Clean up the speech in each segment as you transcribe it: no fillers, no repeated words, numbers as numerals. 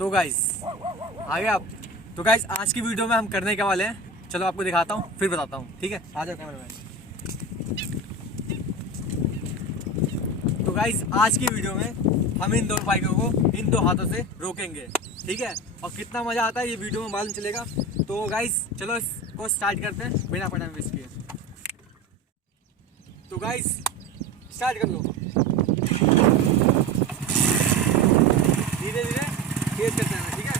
तो गाइस आ गए आप। तो गाइस आज की वीडियो में हम करने के वाले हैं, चलो आपको दिखाता हूँ फिर बताता हूँ, ठीक है? आ जाओ कैमरामैन। तो गाइस आज की वीडियो में हम इन दो बाइकों को इन दो हाथों से रोकेंगे, ठीक है? और कितना मजा आता है ये वीडियो में मालूम चलेगा। तो गाइस चलो इसको स्टार्ट करते हैं बिना टाइम वेस्ट किए। तो गाइस स्टार्ट कर लो, धीरे धीरे तेज करते हैं, ठीक है?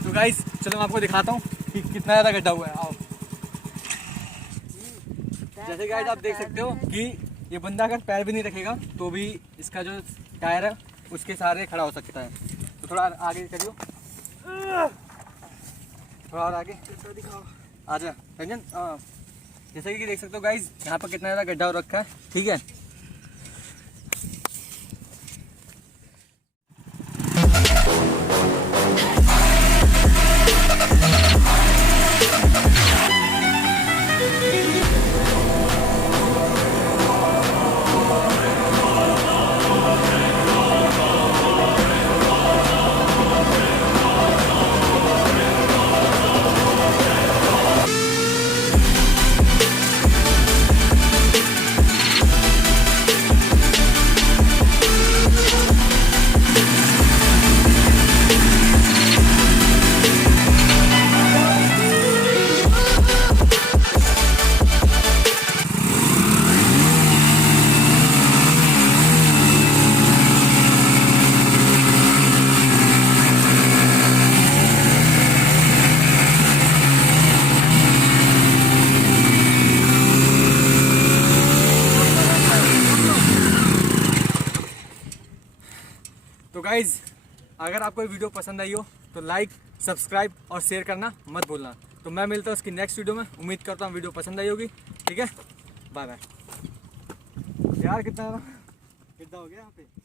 तो गाइस चलो मैं आपको दिखाता हूँ कि कितना ज़्यादा गड्ढा हुआ है। आओ, जैसे गाइस आप देख सकते हो कि ये बंदा अगर पैर भी नहीं रखेगा तो भी इसका जो टायर है उसके सहारे खड़ा हो सकता है। तो थोड़ा आगे करियो, थोड़ा और आगे आजा रंजन। जैसे कि देख सकते हो गाइस यहाँ पर कितना ज़्यादा गड्ढा हो रखा है, ठीक है? तो गाइज अगर आपको ये वीडियो पसंद आई हो तो लाइक, सब्सक्राइब और शेयर करना मत भूलना। तो मैं मिलता हूँ उसकी नेक्स्ट वीडियो में। उम्मीद करता हूँ वीडियो पसंद आई होगी, ठीक है? Bye bye. यार कितना हो गया यहाँ पे।